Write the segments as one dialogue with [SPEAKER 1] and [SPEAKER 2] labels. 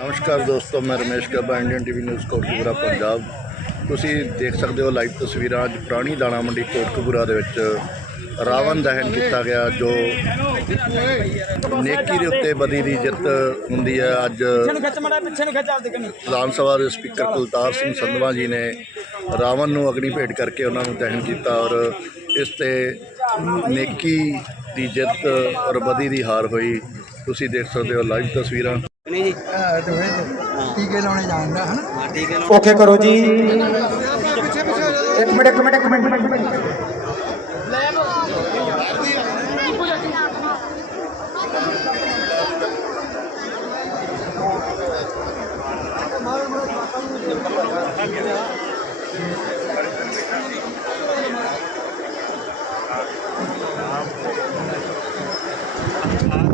[SPEAKER 1] ਨਮਸਕਾਰ ਦੋਸਤੋ ਮੈਂ Ramesh Gabba Indian TV news Kotkapura Punjab. ਤੁਸੀਂ ਦੇਖ ਸਕਦੇ ਹੋ ਲਾਈਵ ਤਸਵੀਰਾਂ ਅੱਜ ਪੁਰਾਣੀ ਦਾਣਾ ਮੰਡੀ ਕੋਟਕਪੂਰਾ ਦੇ ਵਿੱਚ ਰਾਵਣ ਦਹਨ ਕੀਤਾ ਗਿਆ ਜੋ ਨੇਕੀ ਦੇ ਉੱਤੇ ਬਦੀ ਦੀ ਜਿੱਤ ਹੁੰਦੀ ਹੈ। ਅੱਜ ਵਿਧਾਨ ਸਭਾ ਦੇ ਸਪੀਕਰ ਕੁਲਤਾਰ ਸਿੰਘ ਸੰਧਵਾ ਜੀ ਨੇ ਰਾਵਣ ਨੂੰ ਅਗਨੀ ਭੇਟ ਕਰਕੇ ਉਹਨਾਂ ਨੂੰ ਦਹਨ ਕੀਤਾ ਔਰ ਇਸ ਤੇ ਨੇਕੀ ਦੀ ਜਿੱਤ ਔਰ ਬਦੀ ਦੀ ਹਾਰ ਹੋਈ। ਤੁਸੀਂ ਦੇਖ ਸਕਦੇ ਹੋ ਲਾਈਵ ਤਸਵੀਰਾਂ।
[SPEAKER 2] ਨਹੀਂ ਜੀ
[SPEAKER 3] ਟੀਕੇ ਲਾਉਣੇ ਜਾਣਦਾ ਹਨਾ
[SPEAKER 2] ਹਾਂ ਠੀਕ ਹੈ
[SPEAKER 4] ਓਕੇ ਕਰੋ ਜੀ ਇੱਕ ਮਿੰਟ ਇੱਕ ਮਿੰਟ ਇੱਕ ਮਿੰਟ ਇੱਕ ਮਿੰਟ
[SPEAKER 2] ਡੇਢ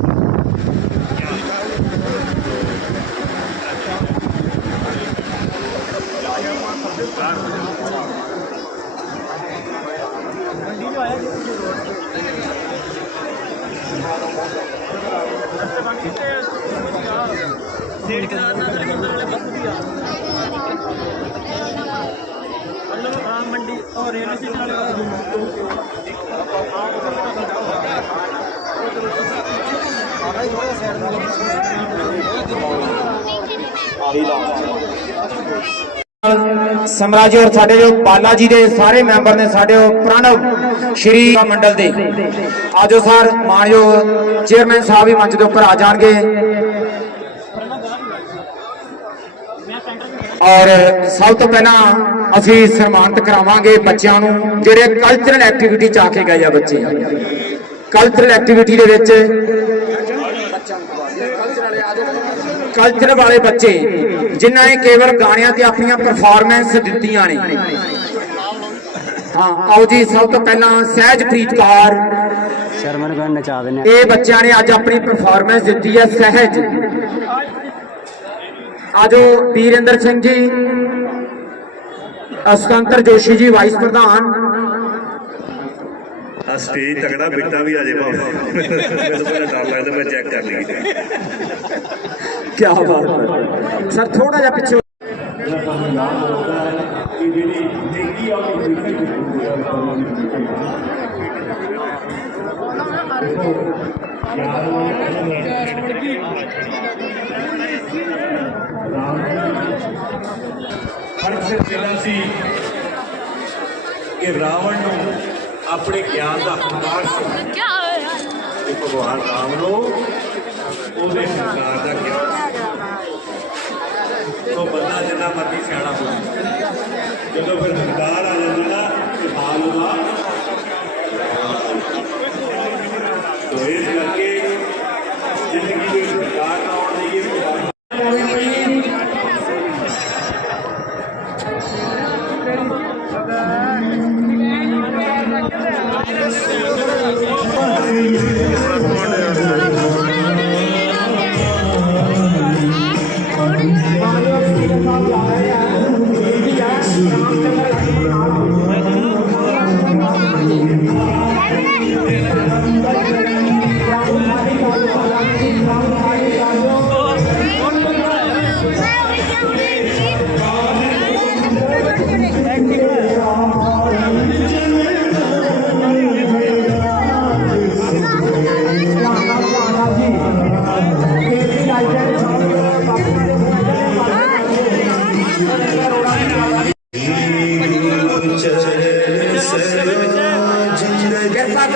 [SPEAKER 2] ਕਿਲਾ ਨਾ ਤੇਰੇ ਮੰਦਰ ਵਾਲੇ ਬੱਸ ਦੀ ਆ ਅੱਲੋ ਆ ਮੰਡੀ ਉਹ ਰੇਲਵੇ ਸਟੇਸ਼ਨ ਵਾਲੇ
[SPEAKER 4] ਸਮਰਾਜ ਔਰ ਸਾਡੇ ਜੋ ਬਾਲਾ ਜੀ ਦੇ ਸਾਰੇ ਮੈਂਬਰ ਨੇ ਸਾਡੇ ਉਹ ਪ੍ਰਣਵ ਸ਼੍ਰੀ ਮੰਡਲ ਦੇ। ਆਜੋ ਸਰ, ਮਾਨਯੋਗ ਚੇਅਰਮੈਨ ਸਾਹਿਬ ਵੀ ਮੰਚ ਦੇ ਉੱਪਰ ਆ ਜਾਣਗੇ। ਔਰ ਸਭ ਤੋਂ ਪਹਿਲਾਂ ਅਸੀਂ ਸਨਮਾਨਿਤ ਕਰਾਵਾਂਗੇ ਬੱਚਿਆਂ ਨੂੰ ਜਿਹੜੇ ਕਲਚਰਲ ਐਕਟੀਵਿਟੀ ਚ ਆ ਕੇ ਗਏ ਆ ਬੱਚੇ। ਕਲਚਰਲ ਐਕਟੀਵਿਟੀ ਦੇ ਵਿੱਚ ਕਲਚਰ ਵਾਲੇ ਬੱਚੇ ਜਿਨ੍ਹਾਂ ਨੇ ਕੇਵਲ ਗਾਣਿਆਂ ਤੇ ਆਪਣੀਆਂ ਪਰਫਾਰਮੈਂਸ ਦਿੱਤੀਆਂ ਨੇ। ਹਾਂ ਆਓ ਜੀ ਸਭ ਤੋਂ ਪਹਿਲਾਂ ਸਹਿਜਪ੍ਰੀਤ ਕੌਰ।
[SPEAKER 2] ਸ਼ਰਮਨ ਗਣ ਨਚਾ ਦਿੰਦੇ
[SPEAKER 4] ਇਹ ਬੱਚਿਆਂ ਨੇ ਅੱਜ ਆਪਣੀ ਪਰਫਾਰਮੈਂਸ ਦਿੱਤੀ ਹੈ ਸਹਿਜ। ਆਜੋ ਵੀਰਿੰਦਰ ਸਿੰਘ ਜੀ ਅਸਤੰਤਰ ਜੋਸ਼ੀ ਜੀ ਵਾਈਸ ਪ੍ਰਧਾਨ
[SPEAKER 5] ਆ ਸਟੇਜ ਤਗੜਾ ਬਿੱਟਾ ਵੀ ਆ ਜੇ ਭਾਵੇਂ ਮੈਨੂੰ ਪਹਿਲਾਂ ਡਰ ਲੱਗਦਾ ਮੈਂ ਚੈੱਕ ਕਰ ਲਈ
[SPEAKER 4] ਕੀ ਬਾਤ ਹੈ ਸਰ ਥੋੜਾ ਜਿਹਾ ਪਿੱਛੇ
[SPEAKER 5] ਫ਼ਰਕ ਸਿਰਫ ਇੰਨਾ ਸੀ ਕਿ ਰਾਵਣ ਨੂੰ ਆਪਣੇ ਗਿਆਨ ਦਾ ਹੰਕਾਰ ਸੀ। ਕਿ ਭਗਵਾਨ ਰਾਮ ਨੂੰ ਉਹਦੇ ਹੰਕਾਰ ਦਾ ਗਿਆਨ ਤੋਂ ਬੰਦਾ ਜਿੰਨਾ ਮਰਜ਼ੀ ਸਿਆਣਾ ਹੋਵੇ ਜਦੋਂ ਫਿਰ ਹੰਕਾਰ ਆ ਜਾਂਦਾ Thank you.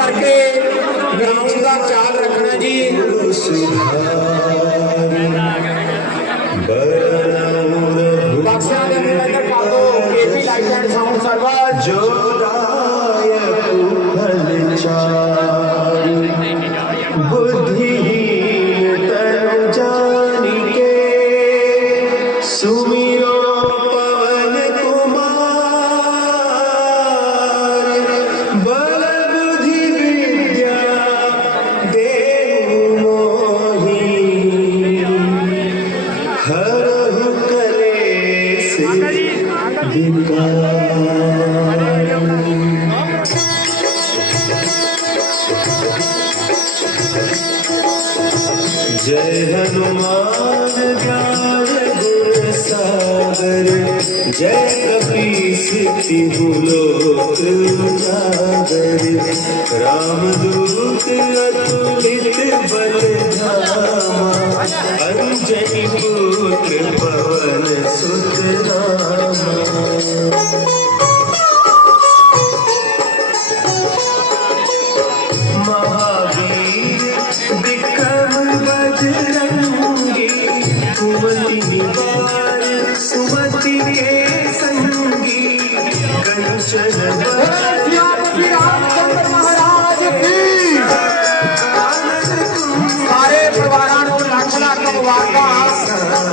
[SPEAKER 5] ਕਰਕੇ
[SPEAKER 4] ਗਰਾਊਂਡ ਦਾ ਚਾਲ ਰੱਖਣਾ ਜੀ। ਪਾਕਿਸਤਾਨ ਦੇ ਮੈਨੇਜਰ ਕਰ।
[SPEAKER 6] ਦੋ KP light and sound server. ਜੋੜਾਇਆ ਤੂੰ ਭਲੇ ਚਾਹ जय हनुमासा जय कविशिनुजय दूत अतुलित बल धामा अंजनी पुत्र पवन सुत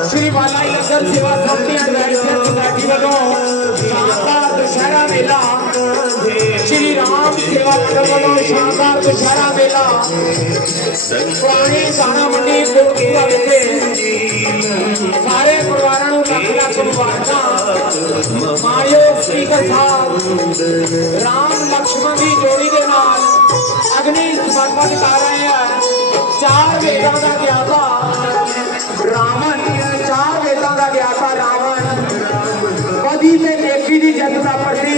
[SPEAKER 4] Shri Balai Nagar Seva Samiti and welfare society Shri Ram Seva Mandal ਵੱਲੋਂ ਸ਼ਾਨਦਾਰ ਦੁਸ਼ਹਿਰਾ ਮੇਲਾ। ਪੁਰਾਣੀ ਦਾਣਾ ਮੰਡੀ ਕੋਟਪੁਰਾ ਵਿਖੇ ਸਾਰੇ ਪਰਿਵਾਰਾਂ ਨੂੰ ਲੱਖ ਲੱਖ ਮੁਬਾਰਕਾਂ। ਮਾਇਓ ਸਪੀਕਰ ਸਾਹਿਬ ਰਾਮ ਲక్ష్ਮਣ ਦੀ ਜੋੜੀ ਦੇ ਨਾਲ ਅਗਨੀ ਸਮਰਪਣ ਕਰ ਰਹੇ ਆ। ਚਾਰ ਵੇਦਾਂ ਦਾ ਗਿਆਤਾ ਰਾਮਨ ਚਾਰ ਵੇਦਾਂ ਦਾ ਗਿਆਤਾ ਰਾਮਨ ਕਦੀ ਤੇ ਨੇਕੀ ਦੀ ਜਿੱਤ ਦਾ ਪ੍ਰਤੀ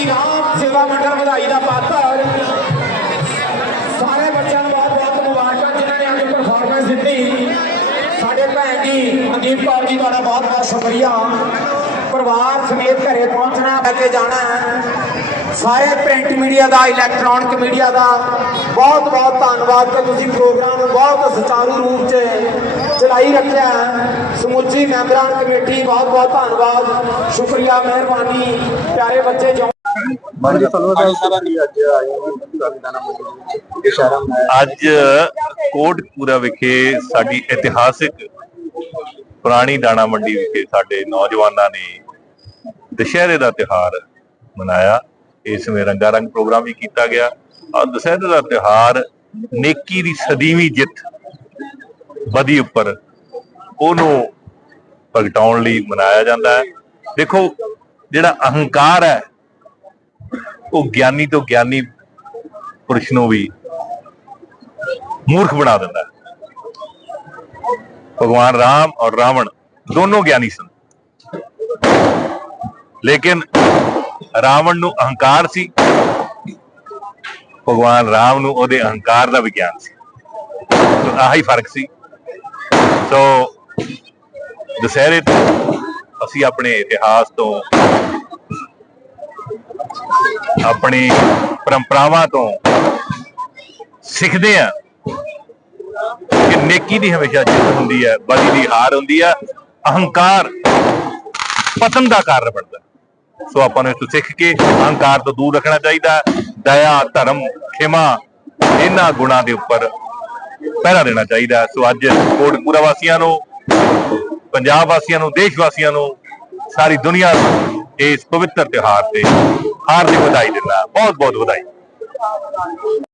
[SPEAKER 4] ਸ਼੍ਰੀ ਰਾਮ ਸੇਵਾ ਮੰਡਲ ਵਧਾਈ ਦਾ ਪਾਤਰ। ਸਾਰੇ ਬੱਚਿਆਂ ਨੂੰ ਬਹੁਤ ਬਹੁਤ ਮੁਬਾਰਕਾਂ ਜਿਨ੍ਹਾਂ ਨੇ ਅੱਜ ਪਰਫਾਰਮੈਂਸ ਦਿੱਤੀ। ਸਾਡੇ ਭੈਣ ਜੀ ਮਨਦੀਪ ਕੌਰ ਜੀ, ਤੁਹਾਡਾ ਬਹੁਤ ਬਹੁਤ ਸ਼ੁਕਰੀਆ। ਪਰਿਵਾਰ ਸਮੇਤ ਘਰੇ ਪਹੁੰਚਣਾ ਲੈ ਕੇ ਜਾਣਾ ਸਾਰੇ ਪ੍ਰਿੰਟ ਮੀਡੀਆ ਦਾ ਇਲੈਕਟ੍ਰੋਨਿਕ ਮੀਡੀਆ ਦਾ ਬਹੁਤ ਬਹੁਤ ਧੰਨਵਾਦ ਕਿ ਤੁਸੀਂ ਪ੍ਰੋਗਰਾਮ ਨੂੰ ਬਹੁਤ ਸੁਚਾਰੂ ਰੂਪ 'ਚ ਚਲਾਈ ਰੱਖਿਆ ਸਮੁੱਚੀ ਮੈਂਬਰਾਂ ਕਮੇਟੀ, ਬਹੁਤ ਬਹੁਤ ਧੰਨਵਾਦ। ਸ਼ੁਕਰੀਆ, ਮਿਹਰਬਾਨੀ। ਪਿਆਰੇ ਬੱਚੇ ਜੋ
[SPEAKER 7] ਅੱਜ ਕੋਟਪੂਰਾ ਵਿਖੇ ਸਾਡੀ ਇਤਿਹਾਸਿਕ ਪੁਰਾਣੀ ਦਾਣਾ ਮੰਡੀ ਵਿਖੇ ਸਾਡੇ ਨੌਜਵਾਨਾਂ ਨੇ ਦੁਸ਼ਹਿਰੇ ਦਾ ਤਿਉਹਾਰ ਮਨਾਇਆ। ਇਸ ਵਿੱਚ ਰੰਗਾ ਰੰਗ ਪ੍ਰੋਗਰਾਮ ਵੀ ਕੀਤਾ ਗਿਆ। ਔਰ ਦੁਸ਼ਹਿਰੇ ਦਾ ਤਿਉਹਾਰ ਨੇਕੀ ਦੀ ਸਦੀਵੀਂ ਜਿੱਤ ਬਦੀ ਉੱਪਰ ਉਹਨੂੰ ਪ੍ਰਗਟਾਉਣ ਲਈ ਮਨਾਇਆ ਜਾਂਦਾ ਹੈ। ਦੇਖੋ ਜਿਹੜਾ ਅਹੰਕਾਰ ਹੈ ਉਹ ਗਿਆਨੀ ਤੋਂ ਗਿਆਨੀ ਪੁਰਸ਼ ਨੂੰ ਵੀ ਮੂਰਖ ਬਣਾ ਦਿੰਦਾ। ਹੈ ਭਗਵਾਨ ਰਾਮ ਔਰ ਰਾਵਣ ਦੋਨੋਂ ਗਿਆਨੀ ਸਨ। ਲੇਕਿਨ ਰਾਵਣ ਨੂੰ ਅਹੰਕਾਰ ਸੀ। ਭਗਵਾਨ ਰਾਮ ਨੂੰ ਉਹਦੇ ਅਹੰਕਾਰ ਦਾ ਵਿਗਿਆਨ ਸੀ। ਸੋ ਆਹੀ ਫ਼ਰਕ ਸੀ। ਸੋ ਦੁਸਹਿਰੇ ਤੋਂ ਅਸੀਂ ਆਪਣੇ ਇਤਿਹਾਸ ਤੋਂ ਆਪਣੀ ਪਰੰਪਰਾਵਾਂ ਤੋਂ ਸਿੱਖਦੇ ਆ ਕਿ ਨੇਕੀ ਦੀ ਹਮੇਸ਼ਾ ਜਿੱਤ ਹੁੰਦੀ ਹੈ ਬਦੀ ਦੀ ਹਾਰ ਹੁੰਦੀ ਹੈ, ਅਹੰਕਾਰ ਪਤਨ ਦਾ ਕਾਰਨ ਬਣਦਾ। ਸੋ ਆਪਾਂ ਨੂੰ ਇਸ ਤੋਂ ਸਿੱਖ ਕੇ ਅਹੰਕਾਰ ਤੋਂ ਦੂਰ ਰੱਖਣਾ ਚਾਹੀਦਾ ਦਇਆ, ਧਰਮ, ਖਿਮਾ, ਇਹਨਾਂ ਗੁਣਾਂ ਦੇ ਉੱਪਰ ਪਹਿਰਾ ਦੇਣਾ ਚਾਹੀਦਾ ਸੋ ਅੱਜ ਕੋਟਪੂਰਾ ਵਾਸੀਆਂ ਨੂੰ, ਪੰਜਾਬ ਵਾਸੀਆਂ ਨੂੰ, ਦੇਸ਼ ਵਾਸੀਆਂ ਨੂੰ, ਸਾਰੀ ਦੁਨੀਆ ਨੂੰ ਇਸ ਪਵਿੱਤਰ ਤਿਉਹਾਰ ਤੇ ਹਾਰਦਿਕ ਵਧਾਈ ਦਿੰਦਾ। ਬਹੁਤ ਬਹੁਤ ਵਧਾਈ।